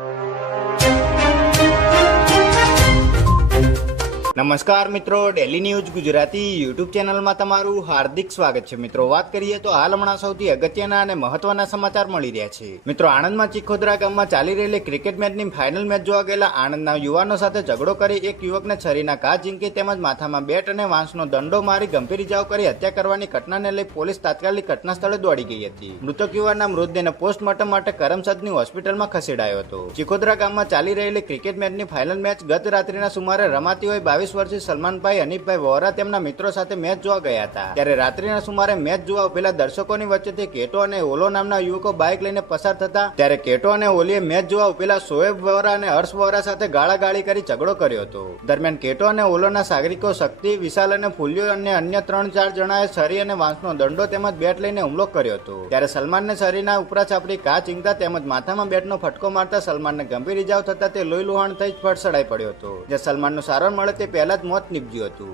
you. નમસ્કાર મિત્રો daily news Gujarati YouTube ચેનલમાં તમારું હાર્દિક સ્વાગત છે. મિત્રો, વાત કરીએ તો હાલ હમણાં સૌથી અગત્યના અને મહત્વના સમાચાર મળી રહ્યા છે. મિત્રો, આણંદમાં ચીખોદરા ગામમાં ચાલી રહેલી ક્રિકેટ મેચની ફાઇનલ મેચ જોવા ગયેલા આણંદના યુવાનો સાથે ઝઘડો કરી એક યુવકને છરીના ઘા ઝીંકી તેમજ માથામાં બેટ અને વાંસનો દંડો મારી ગંભીર ઇજાઓ કરી હત્યા કરવાની ઘટનાને લઈ પોલીસ તાત્કાલિક ઘટના સ્થળે દોડી ગઈ હતી. મૃતક યુવાનના મૃતદેહને પોસ્ટમોર્ટમ માટે કરમસદની હોસ્પિટલમાં ખસેડાયો હતો. ચીખોદરા ગામમાં ચાલી રહેલી ક્રિકેટ મેચની ફાઇનલ મેચ ગત રાત્રિના સુમારે રમાતી હોય બાવીસ વર્ષીય સલમાનભાઈ હનીફભાઈ વોરા તેમના મિત્રો સાથે મેચ જોવા ગયા હતા. ત્યારે રાત્રિના સુમારે મેચ જોવા ઉભેલા દર્શકોની વચ્ચેથી કેટો અને ઓલો નામના યુવકો બાઇક લઈને પસાર થતા, ત્યારે કેટો અને ઓલીએ મેચ જોવા ઉભેલા સોએબ વોરા અને હર્ષ વોરા સાથે ગાળાગાળી કરી ઝઘડો કર્યો હતો. દરમિયાન કેટો અને ઓલોના સાગરિકો શક્તિ, વિશાલ અને ફૂલ્યો અને અન્ય ત્રણ ચાર જણાએ છરી અને વાંસનો દંડો તેમજ બેટ લઈને હુમલો કર્યો હતો. ત્યારે સલમાનને શરીરના ઉપરા ચાપડી કા ચીંગતા તેમજ માથામાં બેટનો ફટકો મારતા સલમાનને ગંભીર ઇજાઓ થતા તે લોહી લુહાણ થઈ ફડસડાઈ પડ્યો હતો. જે સલમાનનું સારવાર મળે તે પહેલા જ મોત નીપજ્યું હતું.